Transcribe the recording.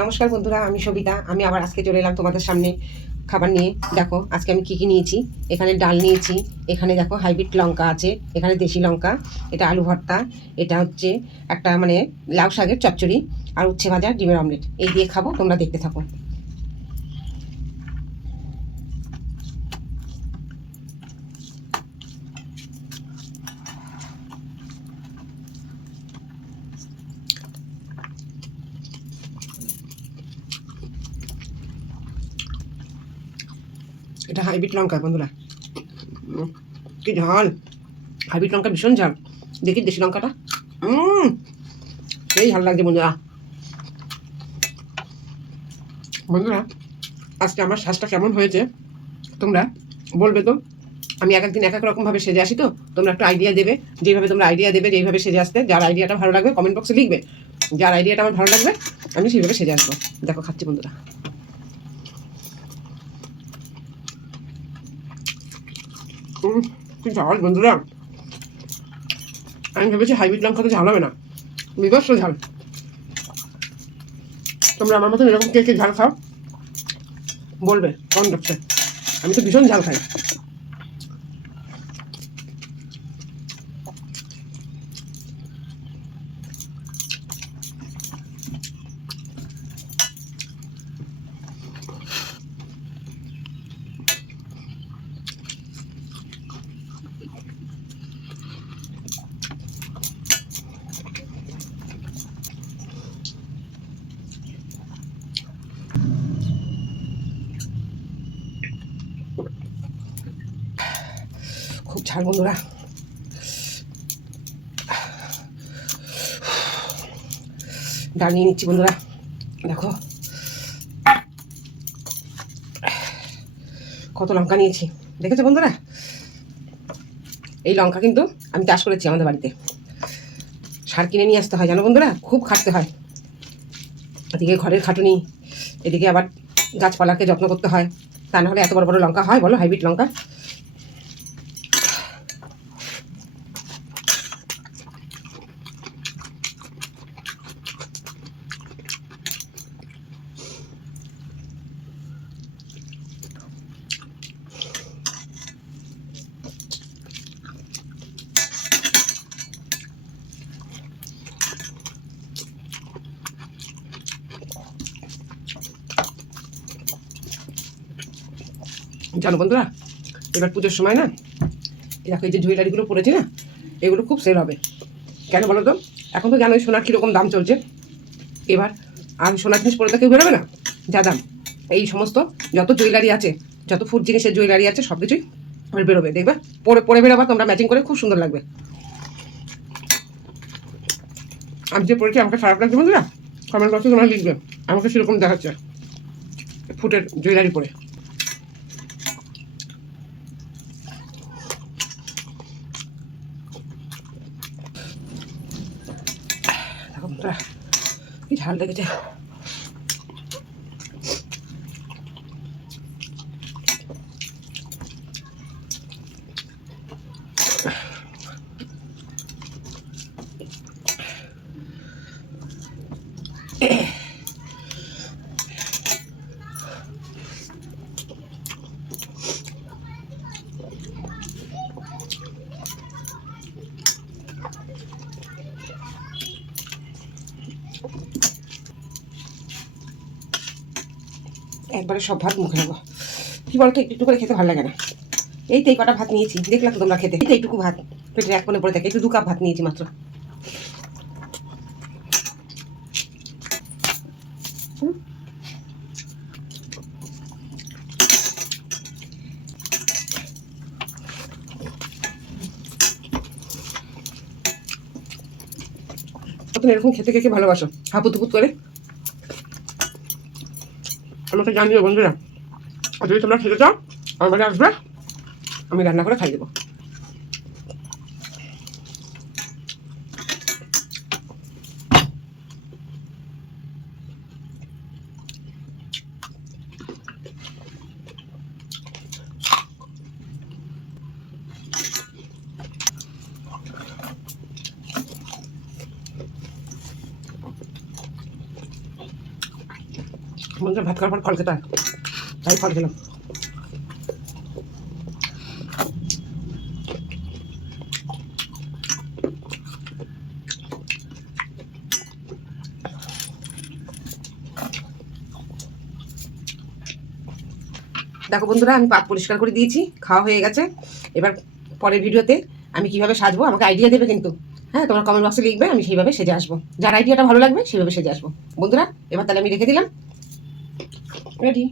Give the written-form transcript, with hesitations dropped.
নমস্কার বন্ধুরা, আমি সবিতা। আমি আবার আজকে চলে এলাম তোমাদের সামনে খাবার নিয়ে। দেখো আজকে আমি কি নিয়েছি। এখানে ডাল নিয়েছি, এখানে দেখো হাইব্রিড লঙ্কা আছে, এখানে দেশি লঙ্কা, এটা আলু ভর্তা, এটা হচ্ছে একটা লাউ শাকের চচ্চড়ি, আর উচ্ছে ভাজা, ডিমের অমলেট। এই দিয়ে খাবো, তোমরা দেখতে থাকো। এটা হাইব্রিড লঙ্কা বন্ধুরা, কি ঝাল! হাইব্রিড লঙ্কা ভীষণ ঝাল। দেখি দেশি লঙ্কাটা, সেই ঝাল লাগছে বন্ধুরা। বন্ধুরা, আজকে আমার শ্বাসটা কেমন হয়েছে তোমরা বলবে তো। আমি এক একদিন এক এক রকমভাবে সেজে আসি, তো তোমরা একটু আইডিয়া দেবে। যেভাবে তোমরা আইডিয়া দেবে, যেইভাবে সেজে আসতে, যার আইডিয়াটা ভালো লাগবে কমেন্ট বক্সে লিখবে। যার আইডিয়াটা আমার ভালো লাগবে আমি সেইভাবে সেজে আসবো। দেখো খাচ্ছি বন্ধুরা, কি ঝাল বন্ধুরা! আমি ভেবেছি হাইব্রিড লঙ্কা তো ঝাল হবে না, বিভৎস ঝাল। তোমরা আমার মতন এরকম কে কে ঝাল খাও বলবে কমেন্ট বক্সে। আমি তো ভীষণ ঝাল খাই। খুব ঝাল বন্ধুরা। ডাল নিয়ে নিচ্ছি বন্ধুরা। দেখো কত লঙ্কা নিয়েছি, দেখেছো বন্ধুরা? এই লঙ্কা কিন্তু আমি চাষ করেছি আমাদের বাড়িতে। সার কিনে নিয়ে আসতে হয় জানো বন্ধুরা, খুব খাটতে হয়। এদিকে ঘরের খাটুনি, এদিকে আবার গাছপালাকে যত্ন করতে হয়। তা নাহলে এত বড় বড় লঙ্কা হয় বলো, হাইব্রিড লঙ্কা? জানো বন্ধুরা, এবার পুজোর সময় না, দেখো এই যে জুয়েলারিগুলো পড়েছে না, এগুলো খুব সেল হবে। কেন বলো তো? এখন তো জানোই সোনার কীরকম দাম চলছে। এবার আর সোনার জিনিস পরে তো কেউ বেরোবে না, যা দাম। এই সমস্ত যত জুয়েলারি আছে, যত ফুড জিনিসের জুয়েলারি আছে, সব কিছুই বেরোবে, দেখবে। পরে পরে বেরোবা তোমরা, ম্যাচিং করে খুব সুন্দর লাগবে। আমি যে পড়েছি আমাকে খারাপ লাগছে বন্ধুরা, কমেন্ট বক্সে তোমরা লিখবে আমাকে সেরকম দেখাচ্ছে ফুটের জুয়েলারি পরে। দেখো বন্ধুরা, কি ঝাল লেগেছে। একবারে সব ভাত মুখে নেবো। কি বলতো, একটু একটু করে খেতে ভালো লাগে না। এই তো এই কটা ভাত নিয়েছি, দেখলাম তো তোমরা খেতে। এই তো এইটুকু ভাত পেটের এক কোণে পড়ে থাকে, একটু 2 কাপ ভাত নিয়েছি মাত্র। তখন এরকম খেতে খেতে ভালোবাসো হাপুতুপুত করে, আমাকে জানিও বন্ধুরা। আর যদি তোমরা খেতে চাও আমার বাড়ি আসবে, আমি রান্না করে খাই দেবো। বন্ধুরা ভাত খাওয়ার পর ফল খেতে হয়, তাই ফল খেলাম। দেখো বন্ধুরা, আমি পাত পরিষ্কার করে দিয়েছি, খাওয়া হয়ে গেছে। এবার পরের ভিডিওতে আমি কিভাবে সাজবো আমাকে আইডিয়া দেবে কিন্তু। হ্যাঁ, তোমরা কমেন্ট বক্সে লিখবে, আমি সেইভাবে সেজে আসবো। যার আইডিয়াটা ভালো লাগবে সেইভাবে সেজে আসবো। বন্ধুরা এবার তাহলে আমি রেখে দিলাম, রেডি।